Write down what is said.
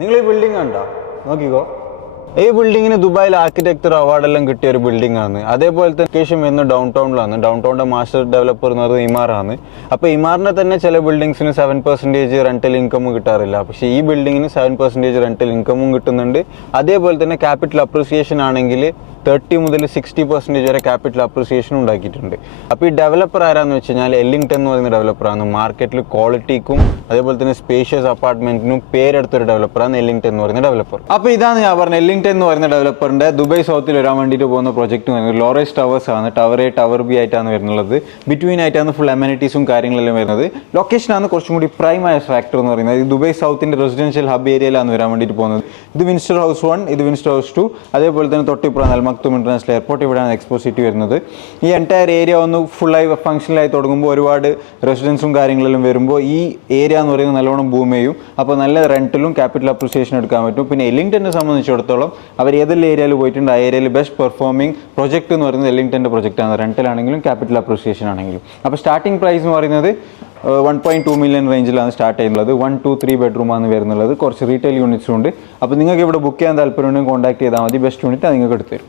നിങ്ങൾ ഈ ബിൽഡിംഗ് കണ്ടോ? നോക്കിക്കോ. ഈ ബിൽഡിങ്ങിന് ദുബായിൽ ആർക്കിടെക്ചർ അവാർഡെല്ലാം കിട്ടിയ ഒരു ബിൽഡിംഗ് ആണ്. അതേപോലെ തന്നെ ലൊക്കേഷൻ വരുന്ന ഡൗൺ ടൗണിലാണ്. ഡൗൺ ടൗണിന്റെ മാസ്റ്റർ ഡെവലപ്പർ എന്ന് പറയുന്നത് ഇമാറാണ്. അപ്പോൾ ഇമാറിനെ തന്നെ ചില ബിൽഡിങ്സിന് 7% റെന്റൽ ഇൻകമും കിട്ടാറില്ല. പക്ഷേ ഈ ബിൽഡിങ്ങിന് 7% റെന്റൽ ഇൻകമും കിട്ടുന്നുണ്ട്. അതേപോലെ തന്നെ ക്യാപിറ്റൽ അപ്രിസിയേഷൻ ആണെങ്കിൽ 30 മുതൽ 60% വരെ ക്യാപിറ്റൽ അപ്രിസിയേഷൻ ഉണ്ടാക്കിയിട്ടുണ്ട്. അപ്പോൾ ഈ ഡെവലപ്പർ ആരാന്ന് വെച്ച് കഴിഞ്ഞാൽ എല്ലിംഗ്ടൺ എന്ന് പറയുന്ന ഡെവലപ്പറാണ്. മാർക്കറ്റിൽ ക്വാളിറ്റിക്കും അതേപോലെ തന്നെ സ്പേഷ്യസ് അപ്പാർട്ട്മെന്റിനും പേരെടുത്തൊരു ഡെവലപ്പറാണ് എല്ലിംഗ്ടൺ എന്ന് പറയുന്ന ഡെവലപ്പർ. അപ്പോൾ ഇതാണ് ഞാൻ പറഞ്ഞ എല്ലിംഗ്ടൺ എന്ന് പറയുന്ന ഡെവലപ്പറിന്റെ ദുബായ് സൗത്തിൽ വരാൻ വേണ്ടിയിട്ട് പോകുന്ന പ്രോജക്റ്റ് വരുന്നത് ലോറേസ് ടവേഴ്സ് ആണ്. ടവർ എ ടവർ ബി ആയിട്ടാണ് വരുന്നത്. ബിറ്റ്വീൻ ആയിട്ടാണ് ഫുൾ അമ്യൂണിറ്റീസും കാര്യങ്ങളെല്ലാം വരുന്നത്. ലൊക്കേഷനാണ് കുറച്ചും കൂടി പ്രൈം ആയ ഫാക്ടർ എന്ന് പറയുന്നത്. ഈ ദുബായ് സൗത്തിന്റെ റെസിഡൻഷ്യൽ ഹബ് ഏരിയയിലാണ് വരാൻ വേണ്ടിയിട്ട് പോകുന്നത്. ഇത് വിൻസ്റ്റർ ഹൗസ് 1, ഇത് വിൻസ്റ്റർ ഹൗസ് 2, അതേപോലെ തന്നെ തൊട്ടിപ്പുറം മക്തും ഇന്റർനാഷണൽ എയർപോർട്ട്, ഇവിടെയാണ് എക്സ്പോ സിറ്റി വരുന്നത്. ഈ എൻറ്റയർ ഏരിയ ഒന്ന് ഫുള്ളായി ഫംഗ്ഷനിലായി തുടങ്ങുമ്പോൾ ഒരുപാട് റെസിഡൻസും കാര്യങ്ങളെല്ലാം വരുമ്പോൾ ഈ ഏരിയ എന്ന് പറയുന്നത് നല്ലോണം ബൂമെയും. അപ്പോൾ നല്ല റെന്റിലും ക്യാപിറ്റൽ അപ്രിസിയേഷൻ എടുക്കാൻ പറ്റും. പിന്നെ എല്ലിംഗ്ടനെ സംബന്ധിച്ചിടത്തോളം അവർ ഏതെല്ലാം ഏരിയയിൽ പോയിട്ടുണ്ട്, ആ ഏരിയയിൽ ബെസ്റ്റ് പെർഫോമിംഗ് പ്രൊജക്ട് എന്ന് പറയുന്നത് എല്ലിംഗ്ടന്റെ പ്രൊജക്റ്റാണ്. റെന്റലാണെങ്കിലും ക്യാപിറ്റൽ അപ്രിസിയേഷൻ ആണെങ്കിലും. അപ്പോൾ സ്റ്റാർട്ടിംഗ് പ്രൈസ് എന്ന് പറയുന്നത് 1.2 മില്യൺ റേഞ്ചിലാണ് സ്റ്റാർട്ട് ചെയ്യുന്നത്. 1, 2, 3 ബെഡ്റൂമാണ് വരുന്നത്. കുറച്ച് റീറ്റെയിൽ യൂണിറ്റ്സും ഉണ്ട്. അപ്പോൾ നിങ്ങൾക്ക് ഇവിടെ ബുക്ക് ചെയ്യാൻ താല്പര്യമുണ്ടെങ്കിൽ കോൺടാക്ട് ചെയ്താൽ മതി. ബെസ്റ്റ് യൂണിറ്റ് അത് നിങ്ങൾക്ക് എടുത്തുതരും.